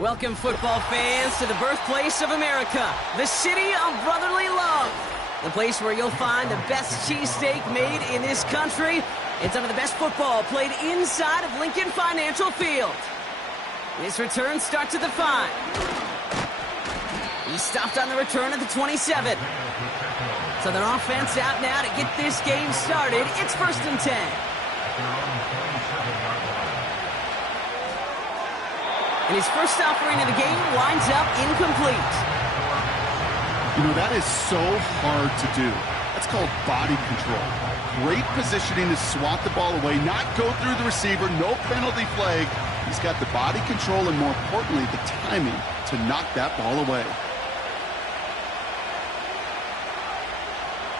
Welcome, football fans, to the birthplace of America, the city of brotherly love. The place where you'll find the best cheesesteak made in this country and some of the best football played inside of Lincoln Financial Field. This return starts at the 5. He stopped on the return at the 27. So their offense out now to get this game started. It's 1st and 10. And his first offering of the game winds up incomplete. You know, that is so hard to do. That's called body control. Great positioning to swat the ball away, not go through the receiver, no penalty flag. He's got the body control and, more importantly, the timing to knock that ball away.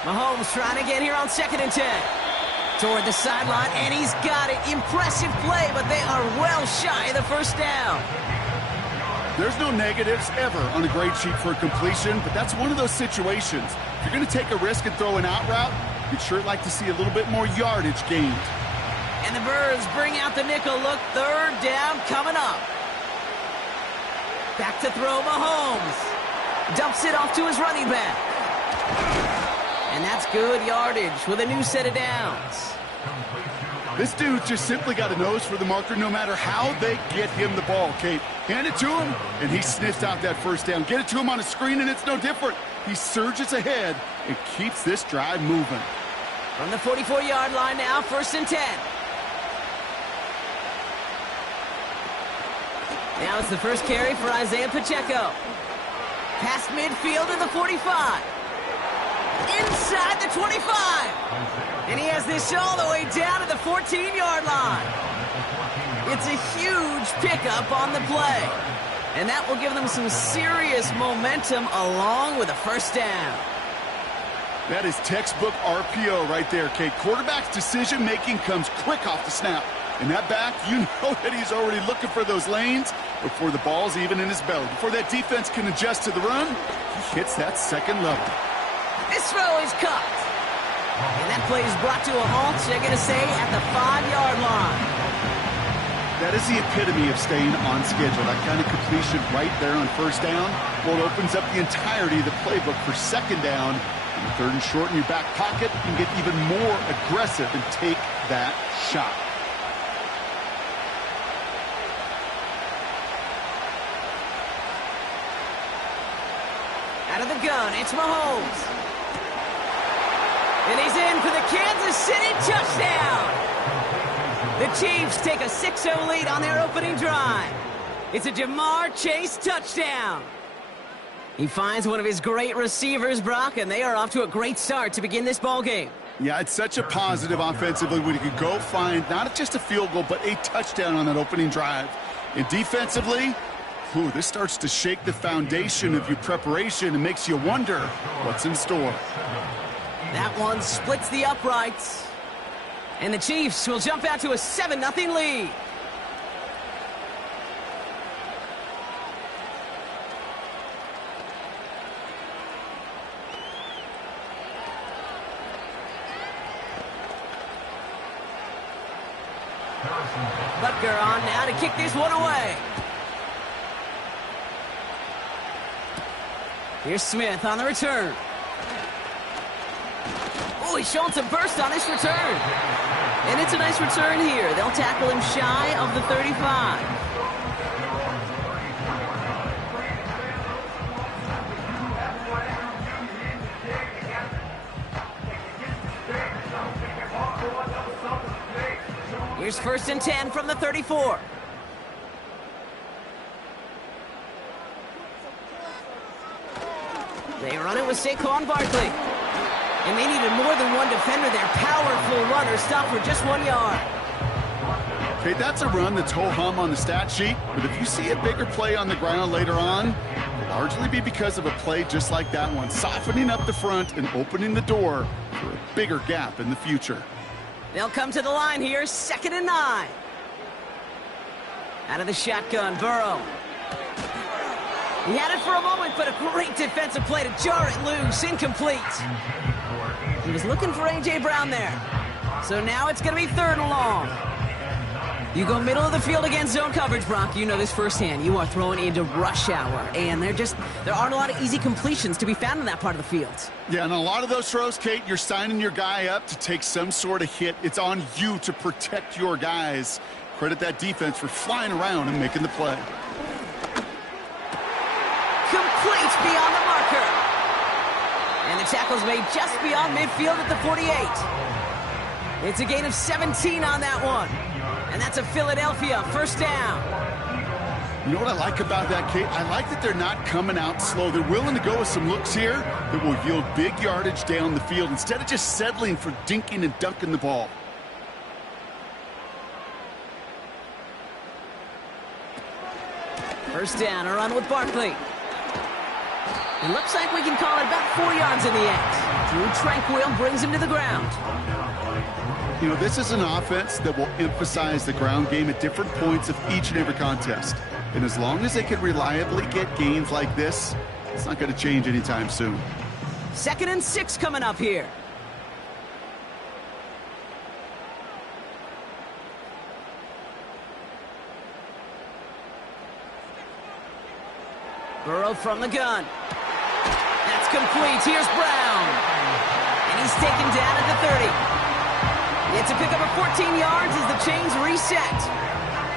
Mahomes trying to get here on 2nd and 10. Toward the sideline, and he's got it. Impressive play, but they are well shy of the first down. There's no negatives ever on a grade sheet for a completion, but that's one of those situations. If you're going to take a risk and throw an out route, you'd sure like to see a little bit more yardage gained. And the Birds bring out the nickel look. 3rd down coming up. Back to throw Mahomes. Dumps it off to his running back. And that's good yardage with a new set of downs. This dude just simply got a nose for the marker no matter how they get him the ball, Kate. Hand it to him, and he sniffs out that first down. Get it to him on a screen, and it's no different. He surges ahead and keeps this drive moving. From the 44-yard line now, 1st and 10. Now it's the first carry for Isaiah Pacheco. Past midfield to the 45. Inside the 25. And he has this all the way down to the 14-yard line. It's a huge pickup on the play. And that will give them some serious momentum along with a first down. That is textbook RPO right there, Kate. Quarterback's decision-making comes quick off the snap. And that back, you know that he's already looking for those lanes before the ball's even in his belly. Before that defense can adjust to the run, he hits that second level. This throw is caught. And that play is brought to a halt, they're going to say, at the 5-yard line. That is the epitome of staying on schedule. That kind of completion right there on first down. Well, it opens up the entirety of the playbook for second down. And 3rd and short in your back pocket, you can get even more aggressive and take that shot. Out of the gun, it's Mahomes. And he's in for the Kansas City touchdown. The Chiefs take a 6-0 lead on their opening drive. It's a Jamar Chase touchdown. He finds one of his great receivers, Brock, and they are off to a great start to begin this ball game. Yeah, it's such a positive offensively when you could go find not just a field goal, but a touchdown on that opening drive. And defensively, this starts to shake the foundation of your preparation and makes you wonder what's in store. That one splits the uprights. And the Chiefs will jump out to a 7-0 lead. Butker on now to kick this one away. Here's Smith on the return. Oh, he's showing some burst on his return. And it's a nice return here. They'll tackle him shy of the 35. Here's 1st and 10 from the 34. They run it with Saquon Barkley. And they needed more than one defender. Their powerful runner stopped for just 1 yard. Okay, that's a run that's ho-hum on the stat sheet. But if you see a bigger play on the ground later on, it'll largely be because of a play just like that one, softening up the front and opening the door for a bigger gap in the future. They'll come to the line here, 2nd and 9. Out of the shotgun, Burrow. He had it for a moment, but a great defensive play to jar it loose, incomplete. He was looking for A.J. Brown there. So now it's going to be 3rd and long. You go middle of the field against zone coverage, Brock. You know this firsthand. You are throwing into rush hour, and there aren't a lot of easy completions to be found in that part of the field. Yeah, and a lot of those throws, Kate, you're signing your guy up to take some sort of hit. It's on you to protect your guys. Credit that defense for flying around and making the play. Complete beyond the marker. And the tackle's made just beyond midfield at the 48. It's a gain of 17 on that one. And that's a Philadelphia 1st down. You know what I like about that, Kate? I like that they're not coming out slow. They're willing to go with some looks here that will yield big yardage down the field instead of just settling for dinking and dunking the ball. First down, a run with Barkley. It looks like we can call it about 4 yards in the end. Drew Tranquill brings him to the ground. You know, this is an offense that will emphasize the ground game at different points of each and every contest. And as long as they can reliably get gains like this, it's not going to change anytime soon. 2nd and 6 coming up here. Burrow from the gun. That's complete. Here's Brown. And he's taken down at the 30. It's a pickup of 14 yards as the chains reset.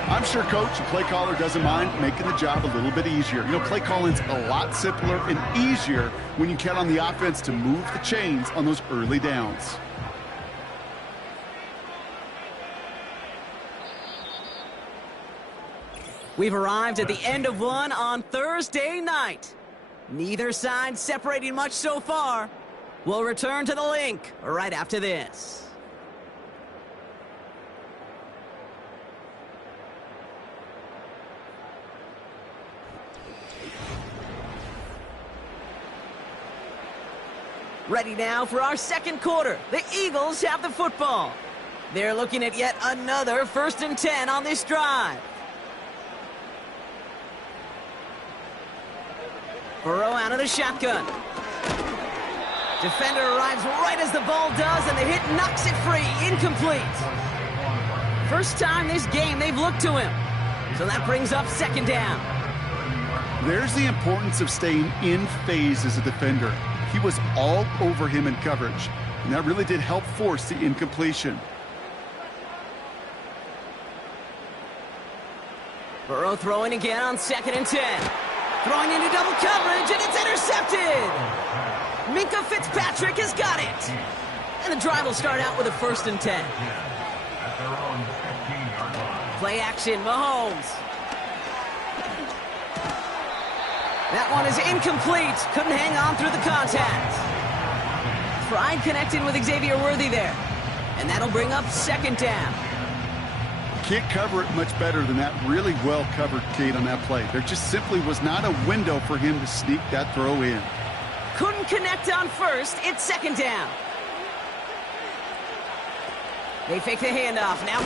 I'm sure Coach, the play caller, doesn't mind making the job a little bit easier. You know, play calling's a lot simpler and easier when you count on the offense to move the chains on those early downs. We've arrived at the end of one on Thursday night. Neither side separating much so far. We'll return to the link right after this. Ready now for our 2nd quarter. The Eagles have the football. They're looking at yet another 1st and 10 on this drive. Burrow out of the shotgun. Defender arrives right as the ball does, and the hit knocks it free. Incomplete. First time this game they've looked to him. So that brings up 2nd down. There's the importance of staying in phase as a defender. He was all over him in coverage, and that really did help force the incompletion. Burrow throwing again on 2nd and 10. Throwing into double coverage, and it's intercepted! Minkah Fitzpatrick has got it! And the drive will start out with a 1st and 10. Play action, Mahomes. That one is incomplete. Couldn't hang on through the contact. Tried connecting with Xavier Worthy there. And that'll bring up second down. Can't cover it much better than that. Really well covered, Kate, on that play. There just simply was not a window for him to sneak that throw in. Couldn't connect on first. It's second down. They fake the handoff. Now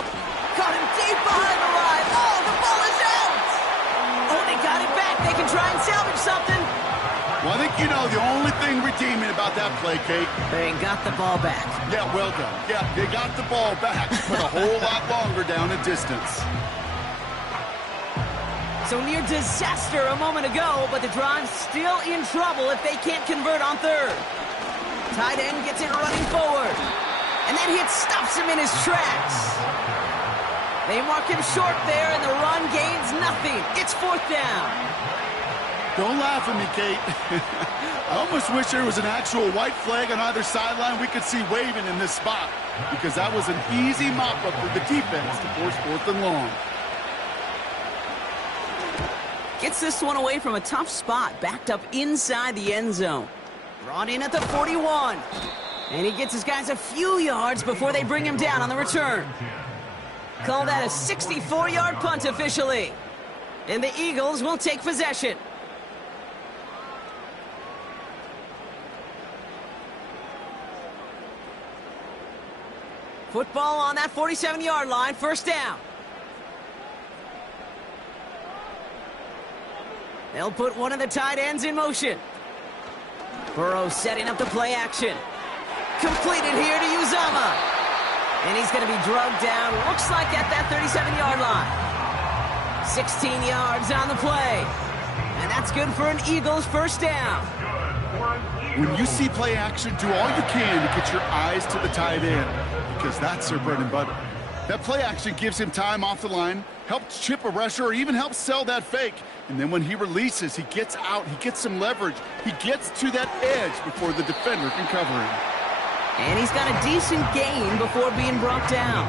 caught him deep behind the line. Oh, the ball is out. Oh, they got it back. They can try and salvage something. Well, I think you know the only thing redeeming about that play, Kate. They got the ball back. Yeah, well done. Yeah, they got the ball back, but a whole lot longer down a distance. So near disaster a moment ago, but the Drive's still in trouble if they can't convert on third. Tight end gets it running forward. And that hit stops him in his tracks. They mark him short there, and the run gains nothing. It's fourth down. Don't laugh at me, Kate. I almost wish there was an actual white flag on either sideline we could see waving in this spot, because that was an easy mop-up for the defense to force fourth and long. Gets this one away from a tough spot, backed up inside the end zone. Brought in at the 41. And he gets his guys a few yards before they bring him down on the return. Call that a 64-yard punt officially. And the Eagles will take possession. Football on that 47-yard line, first down. They'll put one of the tight ends in motion. Burrow setting up the play action. Completed here to Uzama. And he's going to be drugged down, looks like at that 37-yard line. 16 yards on the play. And that's good for an Eagles first down. When you see play action, do all you can to get your eyes to the tight end, because that's their bread and butter. That play action gives him time off the line, helps chip a rusher, or even helps sell that fake. And then when he releases, he gets out, he gets some leverage. He gets to that edge before the defender can cover him. And he's got a decent gain before being brought down.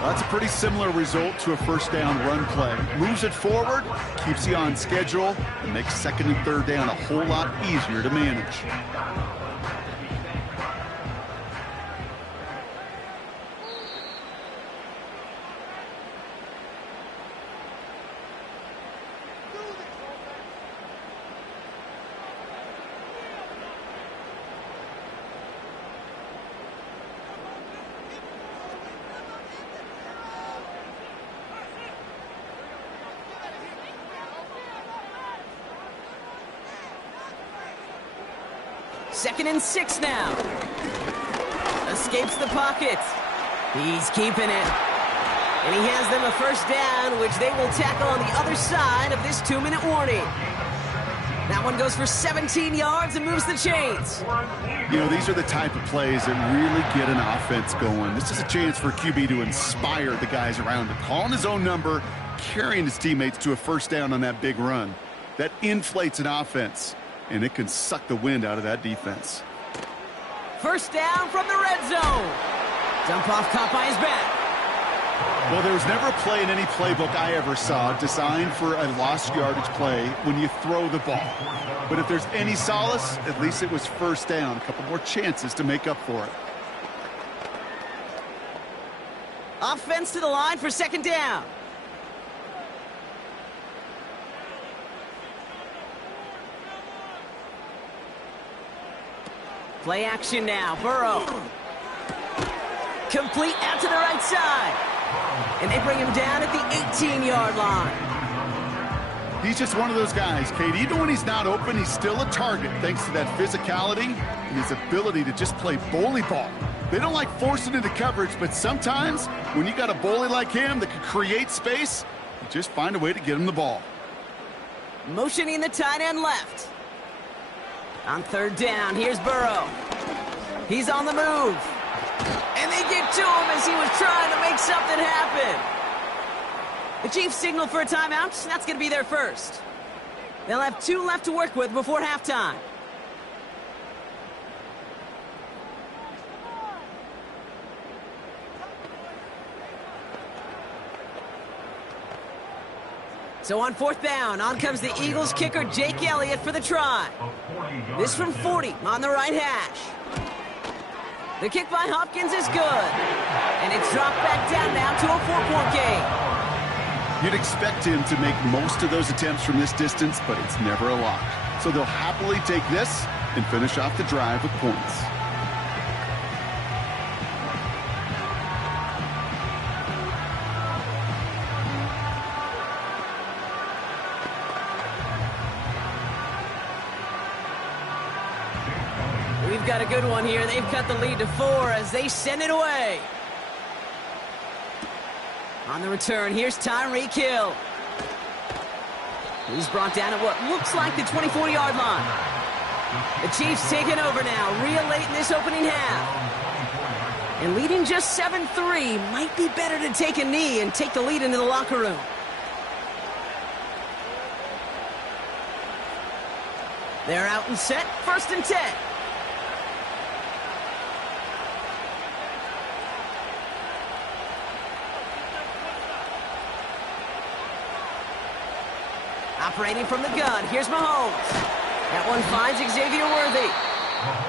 Well, that's a pretty similar result to a first down run play. Moves it forward, keeps you on schedule, and makes second and third down a whole lot easier to manage. Second and 6 now. Escapes the pocket. He's keeping it. And he has them a first down, which they will tackle on the other side of this 2-minute warning. That one goes for 17 yards and moves the chains. You know, these are the type of plays that really get an offense going. This is a chance for QB to inspire the guys around him. Calling his own number, carrying his teammates to a first down on that big run. That inflates an offense, and it can suck the wind out of that defense. First down from the red zone. Dump off caught by his back. Well, there was never a play in any playbook I ever saw designed for a lost yardage play when you throw the ball. But if there's any solace, at least it was first down. A couple more chances to make up for it. Offense to the line for second down. Play action now. Burrow. Complete out to the right side. And they bring him down at the 18-yard line. He's just one of those guys, Kate. Even when he's not open, he's still a target thanks to that physicality and his ability to just play bully ball. They don't like forcing into coverage, but sometimes when you got a bully like him that can create space, you just find a way to get him the ball. Motioning the tight end left. On third down, here's Burrow. He's on the move. And they get to him as he was trying to make something happen. The Chiefs signal for a timeout. That's going to be their first. They'll have 2 left to work with before halftime. So on 4th down, on comes the Eagles kicker, Jake Elliott, for the try. This from 40 on the right hash. The kick by Hopkins is good. And it's dropped back down now to a 4-point game. You'd expect him to make most of those attempts from this distance, but it's never a lock. So they'll happily take this and finish off the drive with points. We've got a good one here. They've cut the lead to 4 as they send it away. On the return, here's Tyreek Hill. He's brought down at what looks like the 24-yard line. The Chiefs taking over now, real late in this opening half. And leading just 7-3, might be better to take a knee and take the lead into the locker room. They're out and set, 1st and 10. Operating from the gun, here's Mahomes. That one finds Xavier Worthy.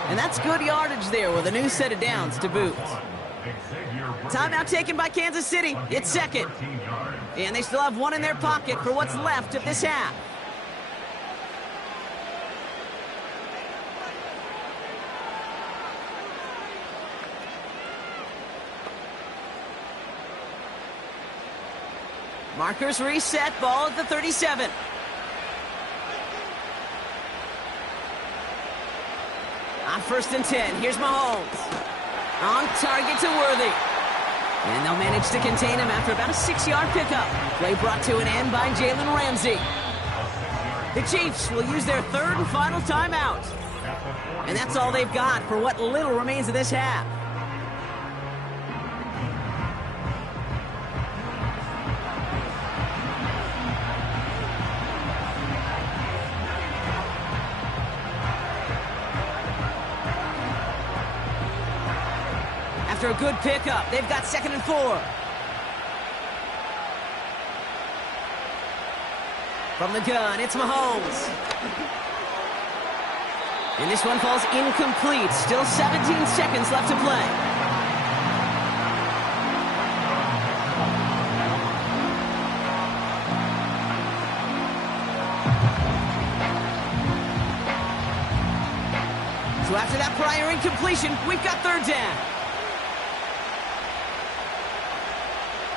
And that's good yardage there with a new set of downs to boot. Timeout taken by Kansas City. It's 2nd. And they still have one in their pocket for what's left of this half. Markers reset, ball at the 37. On 1st and 10, here's Mahomes. On target to Worthy. And they'll manage to contain him after about a 6-yard pickup. Play brought to an end by Jalen Ramsey. The Chiefs will use their 3rd and final timeout. And that's all they've got for what little remains of this half. After a good pickup, they've got 2nd and 4. From the gun, it's Mahomes. And this one falls incomplete. Still 17 seconds left to play. So after that prior incompletion, we've got 3rd down.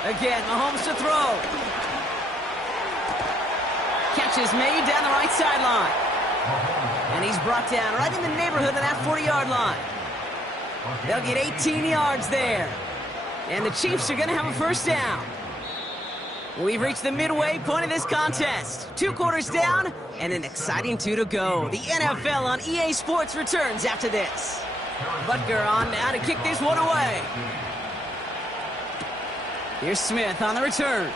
Again, Mahomes to throw. Catch is made down the right sideline. And he's brought down right in the neighborhood of that 40-yard line. They'll get 18 yards there. And the Chiefs are going to have a 1st down. We've reached the midway point of this contest. 2 quarters down and an exciting 2 to go. The NFL on EA Sports returns after this. Butker on now to kick this one away. Here's Smith on the return.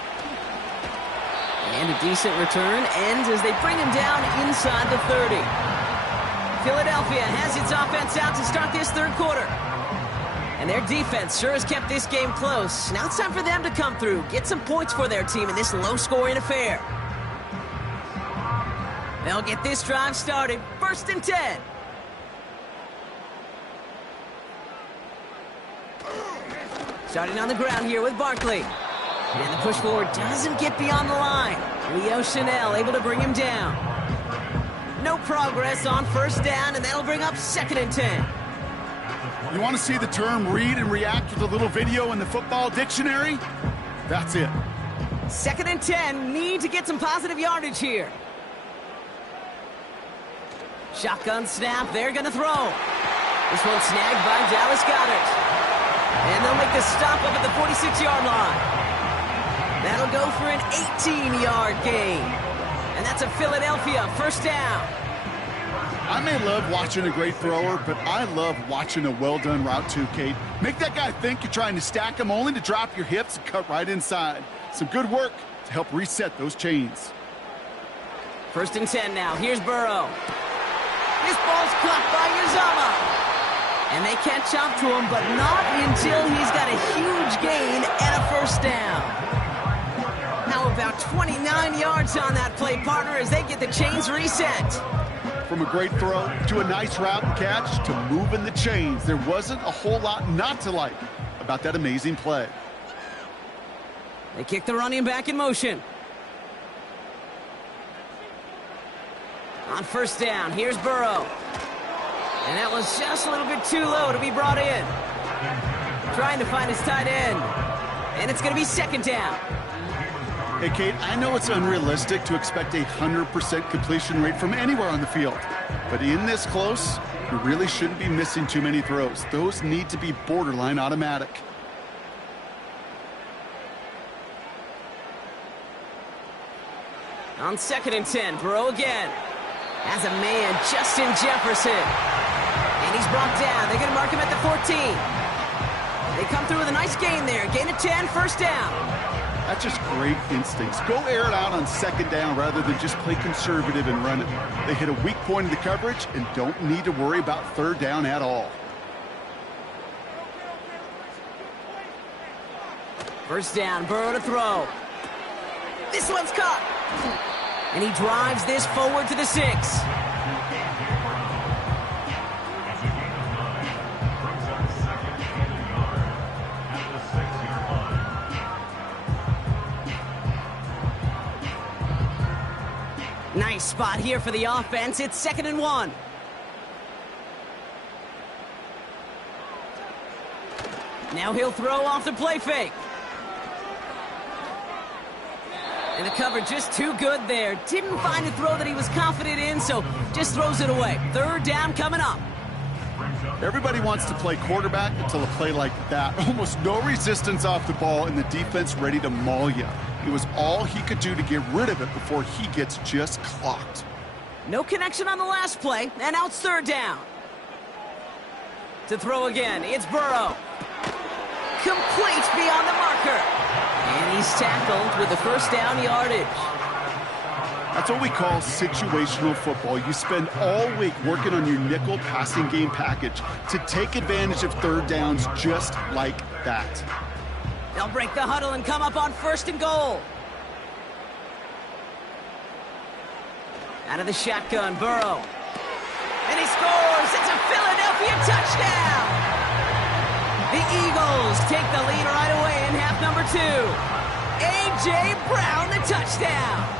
And a decent return ends as they bring him down inside the 30. Philadelphia has its offense out to start this 3rd quarter. And their defense sure has kept this game close. Now it's time for them to come through, get some points for their team in this low-scoring affair. They'll get this drive started. 1st and 10. Starting on the ground here with Barkley. And the push forward doesn't get beyond the line. Leo Chanel able to bring him down. No progress on 1st down, and that'll bring up 2nd and 10. You want to see the term read and react with a little video in the football dictionary? That's it. 2nd and 10, need to get some positive yardage here. Shotgun snap, they're going to throw. This one snagged by Dallas Goedert. And they'll make the stop up at the 46-yard line. That'll go for an 18-yard gain. And that's a Philadelphia 1st down. I may love watching a great thrower, but I love watching a well-done route too, Kate. Make that guy think you're trying to stack him only to drop your hips and cut right inside. Some good work to help reset those chains. 1st and 10 now. Here's Burrow. This ball's caught by Uzomah. And they catch up to him, but not until he's got a huge gain and a 1st down. How About 29 yards on that play, partner, as they get the chains reset. From a great throw to a nice route and catch to moving the chains, there wasn't a whole lot not to like about that amazing play. They kick the running back in motion. On first down, here's Burrow. And that was just a little bit too low to be brought in. Trying to find his tight end. And it's going to be second down. Hey, Kate, I know it's unrealistic to expect a 100% completion rate from anywhere on the field. But in this close, you really shouldn't be missing too many throws. Those need to be borderline automatic. On 2nd and 10, Burrow again. Has a man, Justin Jefferson. And he's brought down. They're going to mark him at the 14. They come through with a nice gain there. Gain of 10, first down. That's just great instincts. Go air it out on second down rather than just play conservative and run it. They hit a weak point in the coverage and don't need to worry about third down at all. First down, Burrow to throw. This one's caught. And he drives this forward to the 6. Nice spot here for the offense. It's 2nd and 1. Now he'll throw off the play fake. And the cover just too good there. Didn't find a throw that he was confident in, so just throws it away. Third down coming up. Everybody wants to play quarterback until a play like that. Almost no resistance off the ball and the defense ready to maul you. It was all he could do to get rid of it before he gets just clocked. No connection on the last play, and out third down. To throw again, it's Burrow. Complete beyond the marker. And he's tackled with the first down yardage. That's what we call situational football. You spend all week working on your nickel passing game package to take advantage of third downs just like that. They'll break the huddle and come up on 1st and goal. Out of the shotgun, Burrow. And he scores! It's a Philadelphia touchdown! The Eagles take the lead right away in half number 2. A.J. Brown, the touchdown!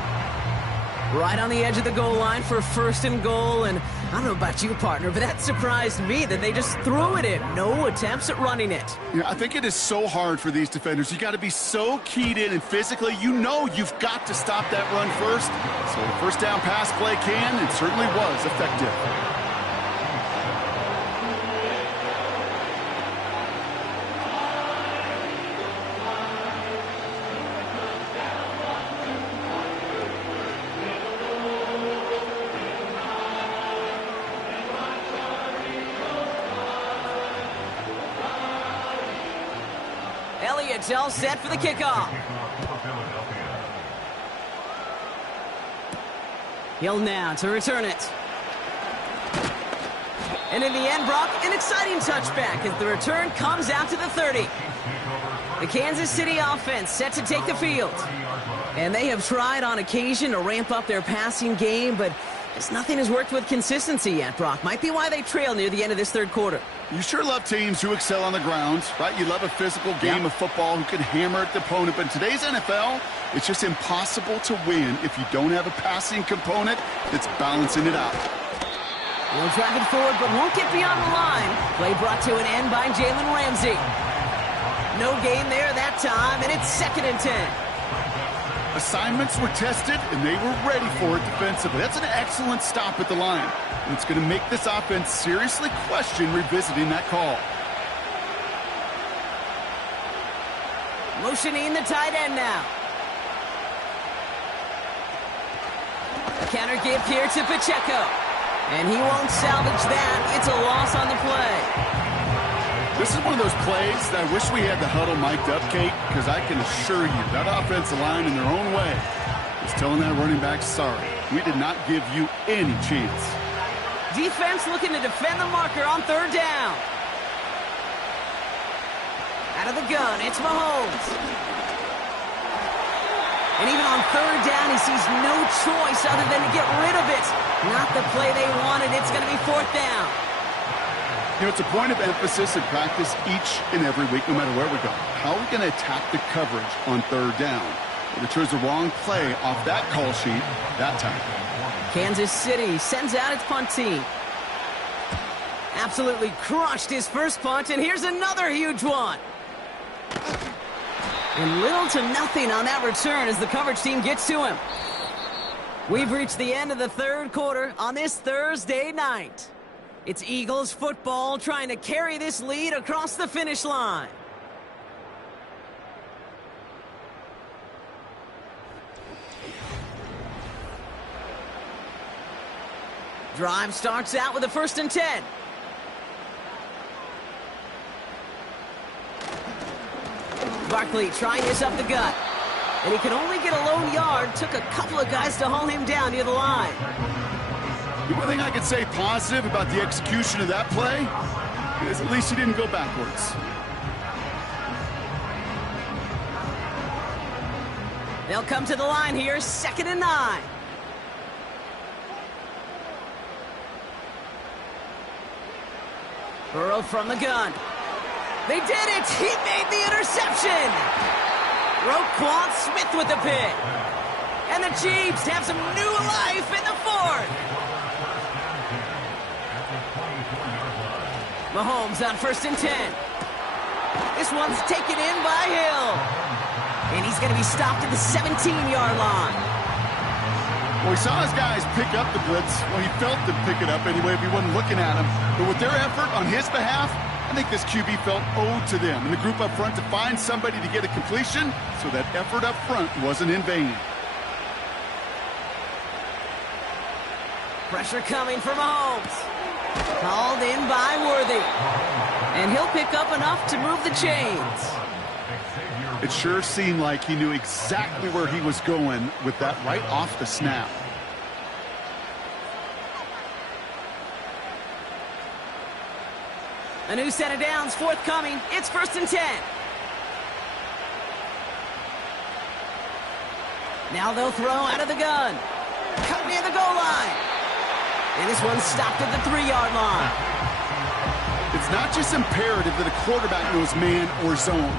Right on the edge of the goal line for 1st and goal, and I don't know about you, partner, but that surprised me that they just threw it in. No attempts at running it. Yeah, I think it is so hard for these defenders. You got to be so keyed in, and physically, you know you've got to stop that run first. So the first down pass play can and certainly was effective. Elliott's all set for the kickoff. Hill now to return it. And in the end, Brock, an exciting touchback as the return comes out to the 30. The Kansas City offense set to take the field. And they have tried on occasion to ramp up their passing game, but just nothing has worked with consistency yet, Brock. Might be why they trail near the end of this third quarter. You sure love teams who excel on the ground, right? You love a physical game of football who can hammer at the opponent. But in today's NFL, it's just impossible to win if you don't have a passing component that's balancing it out. They'll drive it forward, but won't get beyond the line. Play brought to an end by Jalen Ramsey. No gain there that time, and it's 2nd and 10. Assignments were tested, and they were ready for it defensively. That's an excellent stop at the line. And it's going to make this offense seriously question revisiting that call. Motioning the tight end now. Counter give here to Pacheco. And he won't salvage that. It's a loss on the play. This is one of those plays that I wish we had the huddle mic'd up, Kate, because I can assure you that offensive line in their own way is telling that running back, sorry, we did not give you any chance. Defense looking to defend the marker on third down. Out of the gun, it's Mahomes. And even on third down, he sees no choice other than to get rid of it. Not the play they wanted. It's going to be fourth down. You know, it's a point of emphasis in practice each and every week, no matter where we go. How are we going to attack the coverage on third down? Well, they chose the wrong play off that call sheet that time. Kansas City sends out its punt team. Absolutely crushed his first punt, and here's another huge one. And little to nothing on that return as the coverage team gets to him. We've reached the end of the third quarter on this Thursday night. It's Eagles football trying to carry this lead across the finish line. Drive starts out with a 1st and 10. Barkley trying this up the gut. And he can only get a lone yard. Took a couple of guys to haul him down near the line. The one thing I could say positive about the execution of that play is at least he didn't go backwards. They'll come to the line here, 2nd and 9. Burrow from the gun. They did it! He made the interception! Roquan Smith with the pick. And the Chiefs have some new life in the 4th. Mahomes on 1st and 10. This one's taken in by Hill. And he's going to be stopped at the 17-yard line. Well, he saw his guys pick up the blitz. Well, he felt them pick it up anyway if he wasn't looking at him. But with their effort on his behalf, I think this QB felt owed to them and the group up front to find somebody to get a completion, so that effort up front wasn't in vain. Pressure coming for Mahomes. Called in by Worthy. And he'll pick up enough to move the chains. It sure seemed like he knew exactly where he was going with that right off the snap. A new set of downs forthcoming. It's 1st and 10. Now they'll throw out of the gun. Cut near the goal line. And this one's stopped at the 3-yard line. It's not just imperative that a quarterback knows man or zone.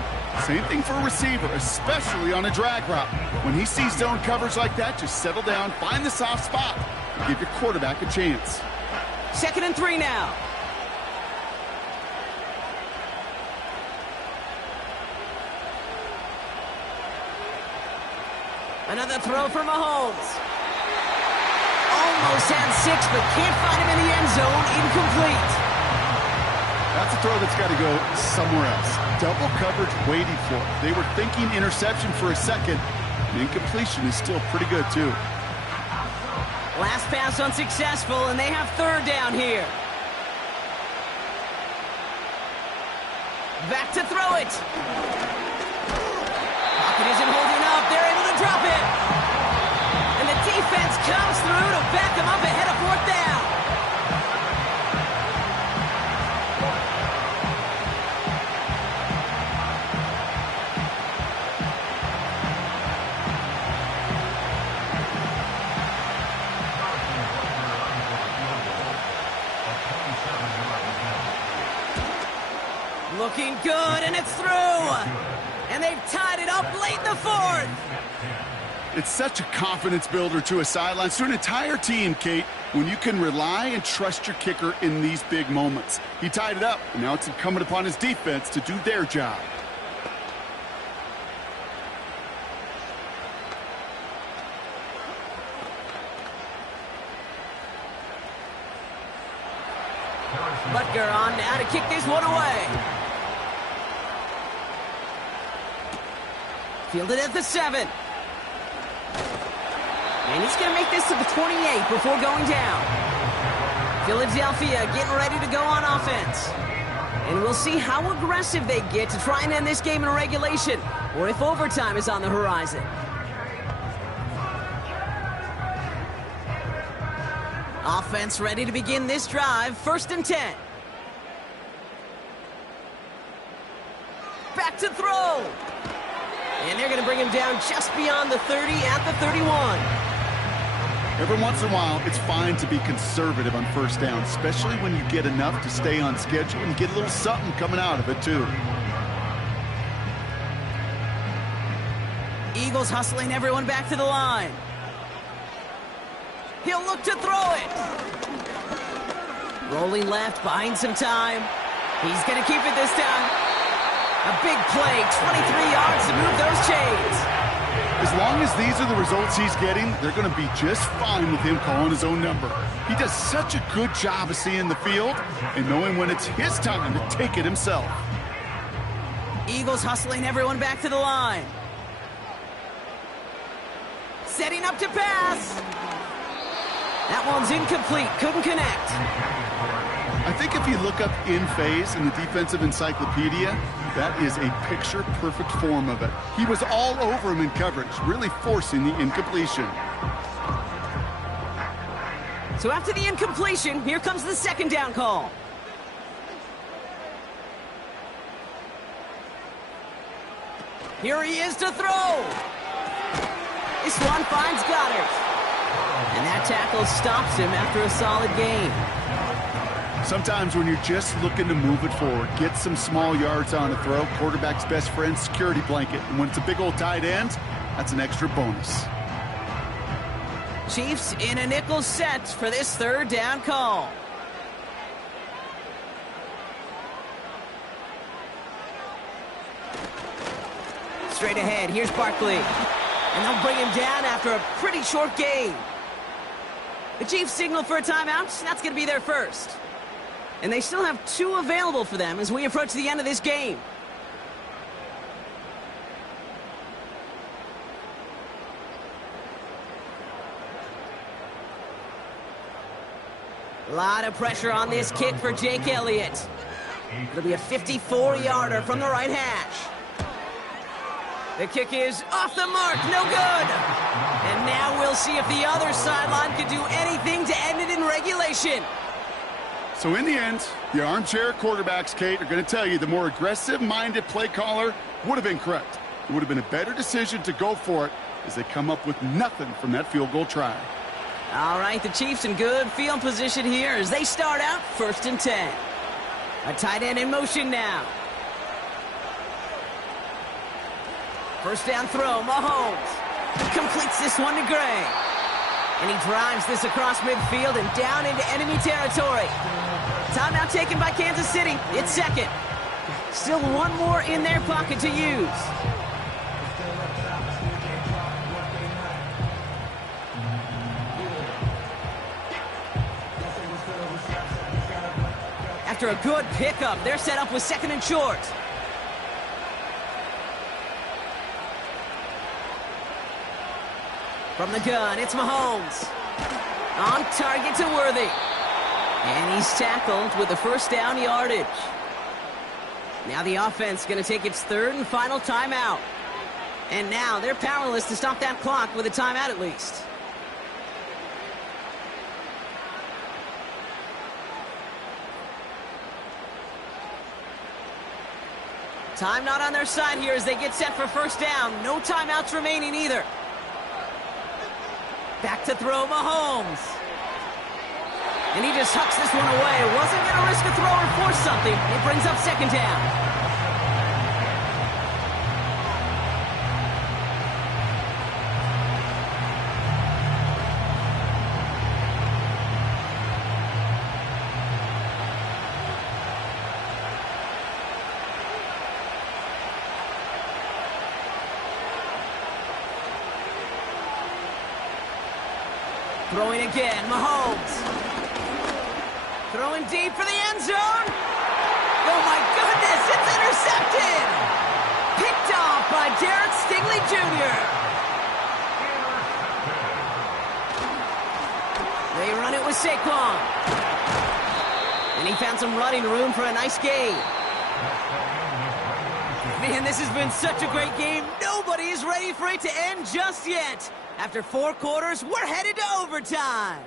Same thing for a receiver, especially on a drag route. When he sees zone coverage like that, just settle down, find the soft spot, and give your quarterback a chance. 2nd and 3 now. Another throw for Mahomes. Almost had 6, but can't find him in the end zone. Incomplete. That's a throw that's got to go somewhere else. Double coverage waiting for it. They were thinking interception for a second. The incompletion is still pretty good, too. Last pass unsuccessful, and they have 3rd down here. Back to throw it. Pocket isn't holding up. They're able to drop it. And the defense comes through to back them up ahead of 4th down. Looking good, and it's through. And they've tied it up late in the 4th. It's such a confidence builder to a sideline, to an entire team, Kate, when you can rely and trust your kicker in these big moments. He tied it up, and now it's incumbent upon his defense to do their job. Butker on now to kick this one away. Fielded at the 7. And he's going to make this to the 28 before going down. Philadelphia getting ready to go on offense. And we'll see how aggressive they get to try and end this game in regulation, or if overtime is on the horizon. Offense ready to begin this drive. 1st and 10. Back to throw. And they're going to bring him down just beyond the 30 at the 31. Every once in a while, it's fine to be conservative on first down, especially when you get enough to stay on schedule and get a little something coming out of it, too. Eagles hustling everyone back to the line. He'll look to throw it. Rolling left, buying some time. He's going to keep it this time. A big play, 23 yards to move those chains. As long as these are the results he's getting, they're going to be just fine with him calling his own number. He does such a good job of seeing the field and knowing when it's his time to take it himself. Eagles hustling everyone back to the line. Setting up to pass. That one's incomplete. Couldn't connect. I think if you look up in phase in the defensive encyclopedia, that is a picture-perfect form of it. He was all over him in coverage, really forcing the incompletion. So after the incompletion, here comes the second down call. Here he is to throw. This one finds Goddard. And that tackle stops him after a solid gain. Sometimes when you're just looking to move it forward, get some small yards on a throw, quarterback's best friend, security blanket. And when it's a big old tight end, that's an extra bonus. Chiefs in a nickel set for this third down call. Straight ahead, here's Barkley. And they'll bring him down after a pretty short gain. The Chiefs signal for a timeout. That's going to be their first. And they still have 2 available for them as we approach the end of this game. A lot of pressure on this kick for Jake Elliott. It'll be a 54-yarder from the right hash. The kick is off the mark, no good. And now we'll see if the other sideline can do anything to end it in regulation. So in the end, the armchair quarterbacks, Kate, are going to tell you the more aggressive-minded play caller would have been correct. It would have been a better decision to go for it as they come up with nothing from that field goal try. All right, the Chiefs in good field position here as they start out 1st and 10. A tight end in motion now. First down throw, Mahomes. Completes this one to Gray. And he drives this across midfield and down into enemy territory. Timeout taken by Kansas City. It's second. Still one more in their pocket to use. After a good pickup, they're set up with 2nd and short. From the gun, it's Mahomes. On target to Worthy. And he's tackled with the first down yardage. Now the offense going to take its 3rd and final timeout. And now they're powerless to stop that clock with a timeout at least. Time not on their side here as they get set for first down. No timeouts remaining either. Back to throw, Mahomes. And he just hucks this one away. Wasn't going to risk a throw or force something. It brings up 2nd down. Throwing again, Mahomes. Throwing deep for the end zone. Oh my goodness, it's intercepted. Picked off by Derek Stingley Jr. They run it with Saquon. And he found some running room for a nice gain. Man, this has been such a great game. Nobody is ready for it to end just yet. After 4 quarters, we're headed to overtime.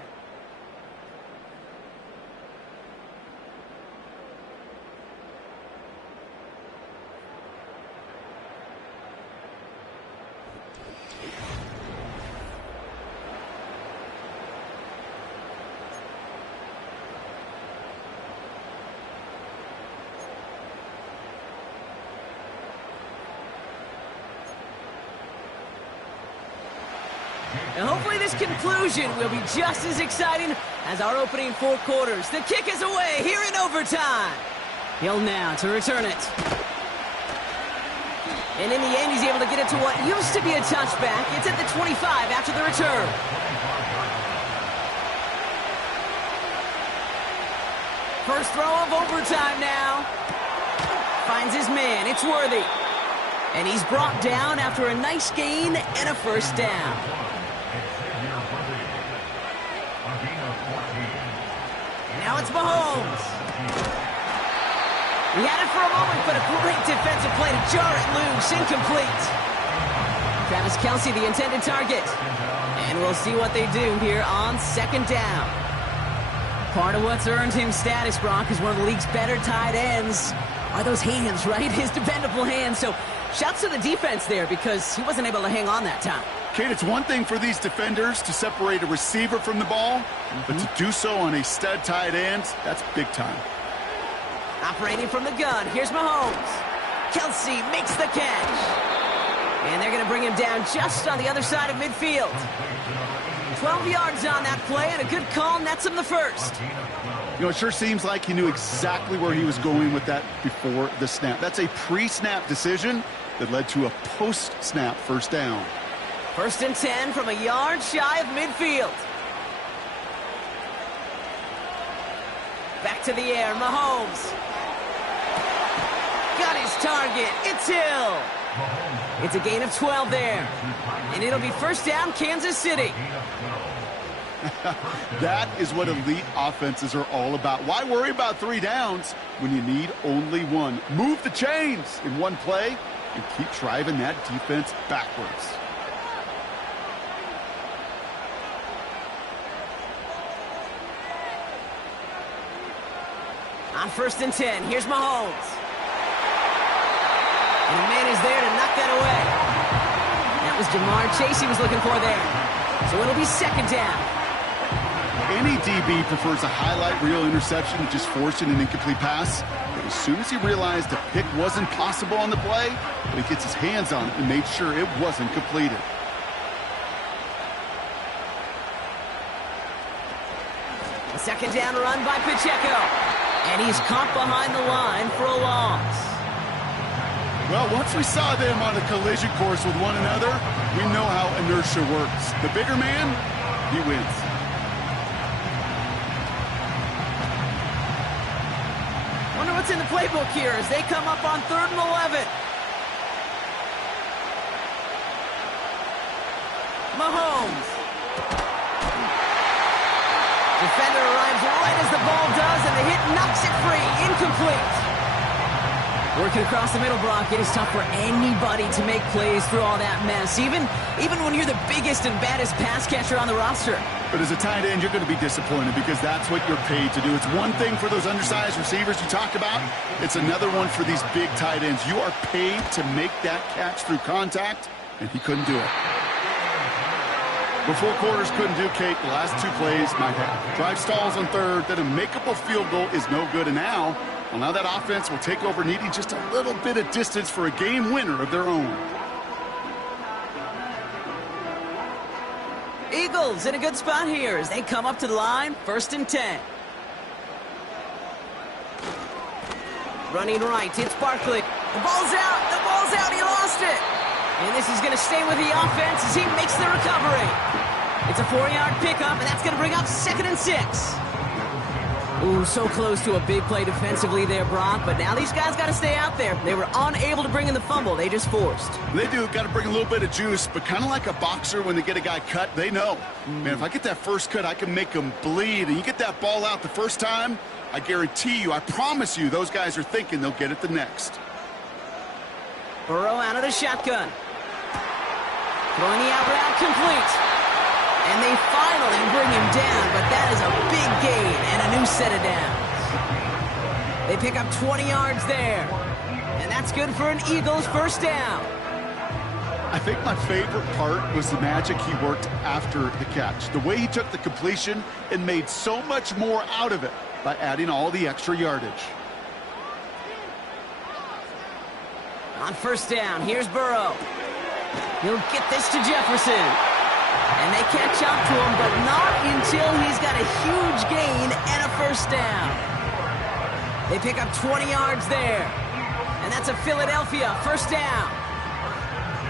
And hopefully this conclusion will be just as exciting as our opening 4 quarters. The kick is away here in overtime. Hill now to return it. And in the end, he's able to get it to what used to be a touchback. It's at the 25 after the return. First throw of overtime now. Finds his man. It's Worthy. And he's brought down after a nice gain and a first down. Now it's Mahomes. He had it for a moment, but a great defensive play to jar it loose. Incomplete. Travis Kelce, the intended target. And we'll see what they do here on second down. Part of what's earned him status, Brock, is one of the league's better tight ends. Are those hands, right? His dependable hands. So shouts to the defense there because he wasn't able to hang on that time. Kate, it's one thing for these defenders to separate a receiver from the ball, but to do so on a stud tight end, that's big time. Operating from the gun, here's Mahomes. Kelce makes the catch. And they're going to bring him down just on the other side of midfield. 12 yards on that play, and a good call nets him the first. You know, it sure seems like he knew exactly where he was going with that before the snap. That's a pre-snap decision that led to a post-snap first down. First and 10 from a yard shy of midfield. Back to the air, Mahomes. Got his target. It's Hill. It's a gain of 12 there. And it'll be first down, Kansas City. That is what elite offenses are all about. Why worry about 3 downs when you need only 1? Move the chains in one play and keep driving that defense backwards. On first and 10, here's Mahomes. And the man is there to knock that away. That was Jamar Chase he was looking for there. So it'll be second down. Any DB prefers a highlight reel interception to just forcing an incomplete pass. But as soon as he realized the pick wasn't possible on the play, he gets his hands on it and made sure it wasn't completed. A second down run by Pacheco. And he's caught behind the line for a loss. Well, once we saw them on a collision course with one another, we know how inertia works. The bigger man, he wins. Wonder what's in the playbook here as they come up on 3rd and 11. Mahomes. Defender arrives right as the ball does, and the hit knocks it free. Incomplete. Working across the middle, Brock, it is tough for anybody to make plays through all that mess, even when you're the biggest and baddest pass catcher on the roster. But as a tight end, you're going to be disappointed because that's what you're paid to do. It's one thing for those undersized receivers you talk about. It's another one for these big tight ends. You are paid to make that catch through contact, and he couldn't do it. Before quarters couldn't do, Kate, the last 2 plays might have. Drive stalls on 3rd, then a makeable field goal is no good. And now that offense will take over needing just a little bit of distance for a game winner of their own. Eagles in a good spot here as they come up to the line, 1st and 10. Running right, it's Barkley. The ball's out, he lost it. And this is going to stay with the offense as he makes the recovery. It's a 4-yard pickup, and that's going to bring up 2nd and 6. Ooh, so close to a big play defensively there, Brock, but now these guys got to stay out there. They were unable to bring in the fumble they just forced. They do, got to bring a little bit of juice, but kind of like a boxer when they get a guy cut, they know. Man, if I get that first cut, I can make them bleed, and you get that ball out the first time, I guarantee you, I promise you, those guys are thinking they'll get it the next. Burrow out of the shotgun. Throwing the out route complete. And they finally bring him down, but that is a big gain and a new set of downs. They pick up 20 yards there. And that's good for an Eagles first down. I think my favorite part was the magic he worked after the catch. The way he took the completion and made so much more out of it by adding all the extra yardage. On first down, here's Burrow. He'll get this to Jefferson. And they catch up to him, but not until he's got a huge gain and a first down. They pick up 20 yards there. And that's a Philadelphia first down.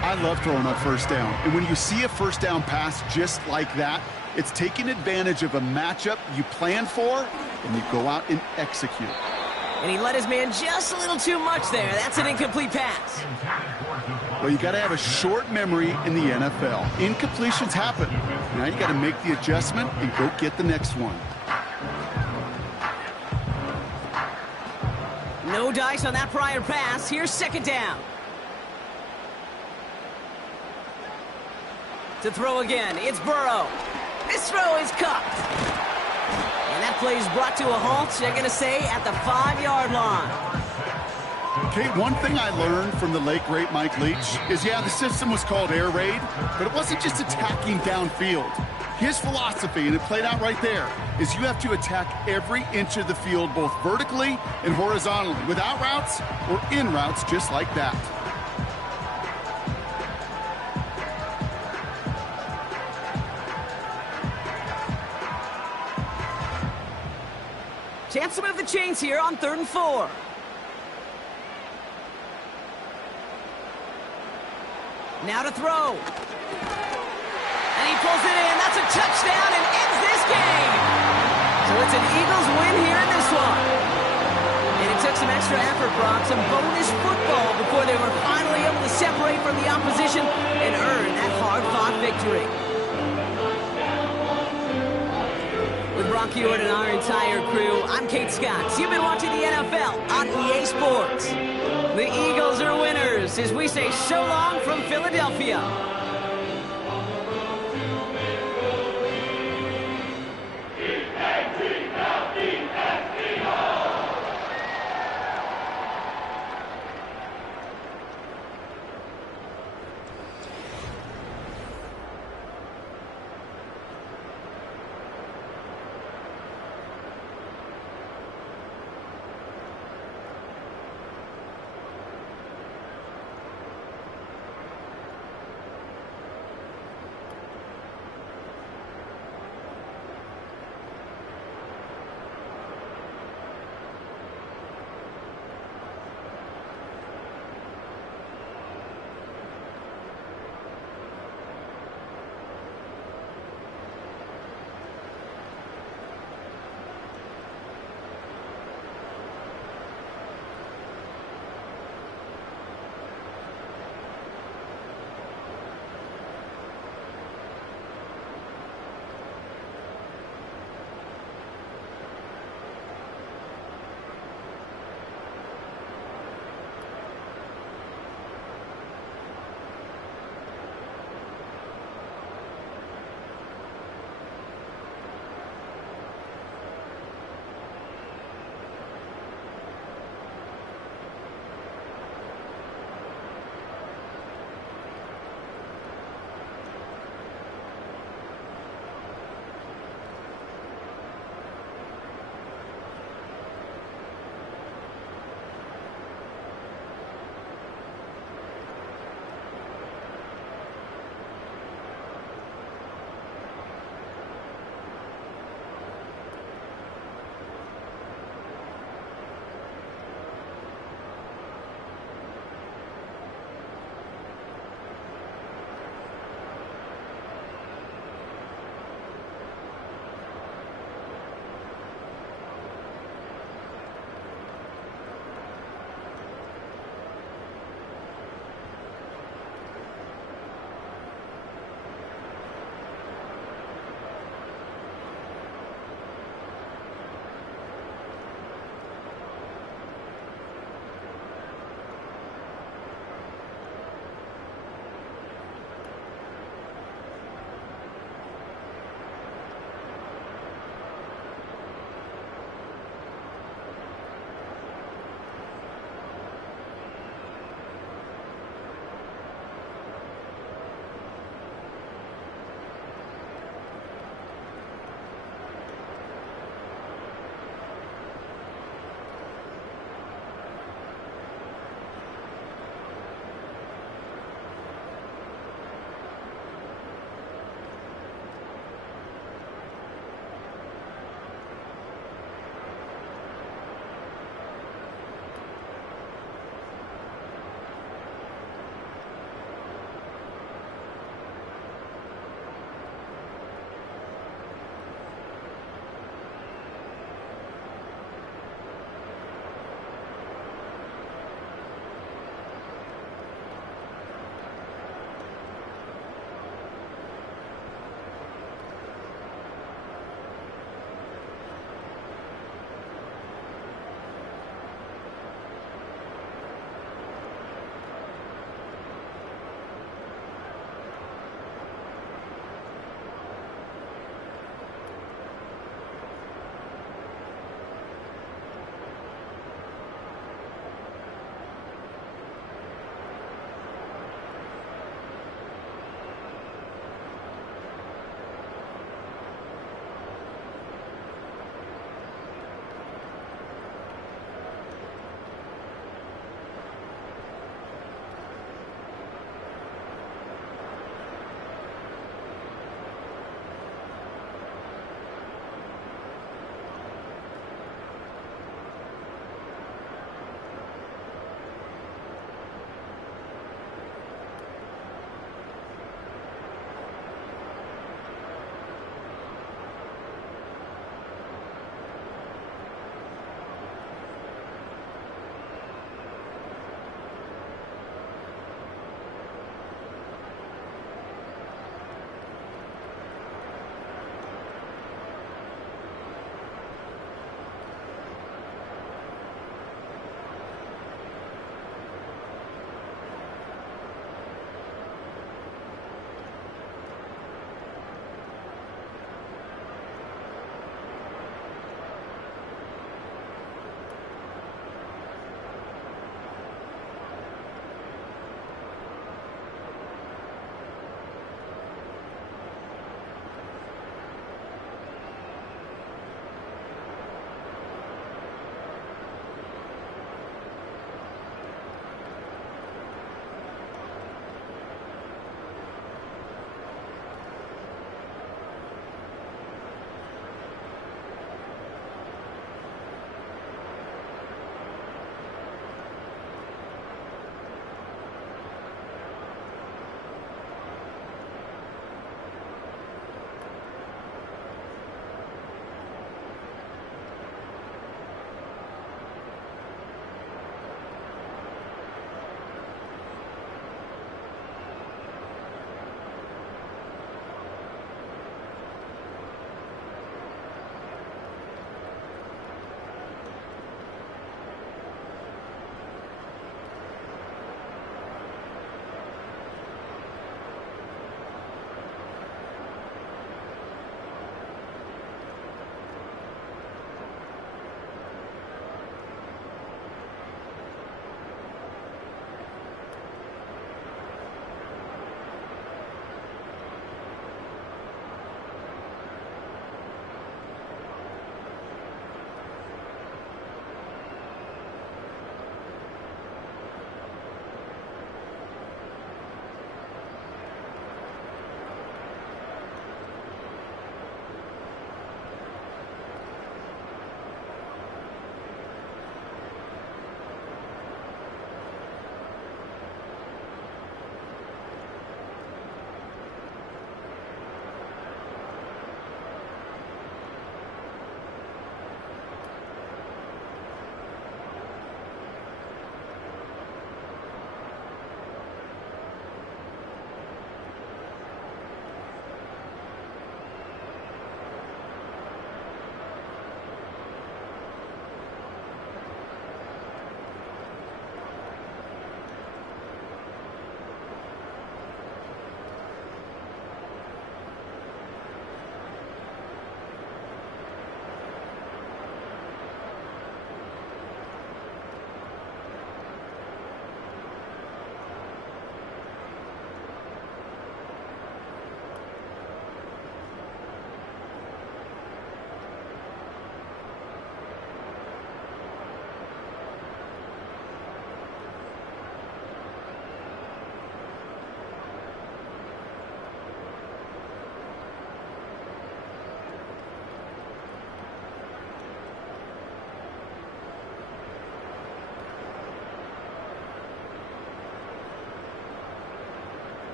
I love throwing on first down. And when you see a first down pass just like that, it's taking advantage of a matchup you plan for, and you go out and execute. And he let his man just a little too much there. That's an incomplete pass. Well, you got to have a short memory in the NFL. Incompletions happen. Now you got to make the adjustment and go get the next one. No dice on that prior pass. Here's second down. To throw again, it's Burrow. This throw is cupped. And that play is brought to a halt, they're going to say, at the 5-yard line. Okay, one thing I learned from the late, great Mike Leach is, yeah, the system was called air raid, but it wasn't just attacking downfield. His philosophy, and it played out right there, is you have to attack every inch of the field, both vertically and horizontally, with out routes or in routes just like that. Chance to move the chains here on 3rd and 4. Now to throw. And he pulls it in. That's a touchdown and ends this game. So it's an Eagles win here in this one. And it took some extra effort, Brock, some bonus football before they were finally able to separate from the opposition and earn that hard-fought victory. With Brock Huard and our entire crew, I'm Kate Scott. You've been watching the NFL on EA Sports. The Eagles are winners as we say so long from Philadelphia.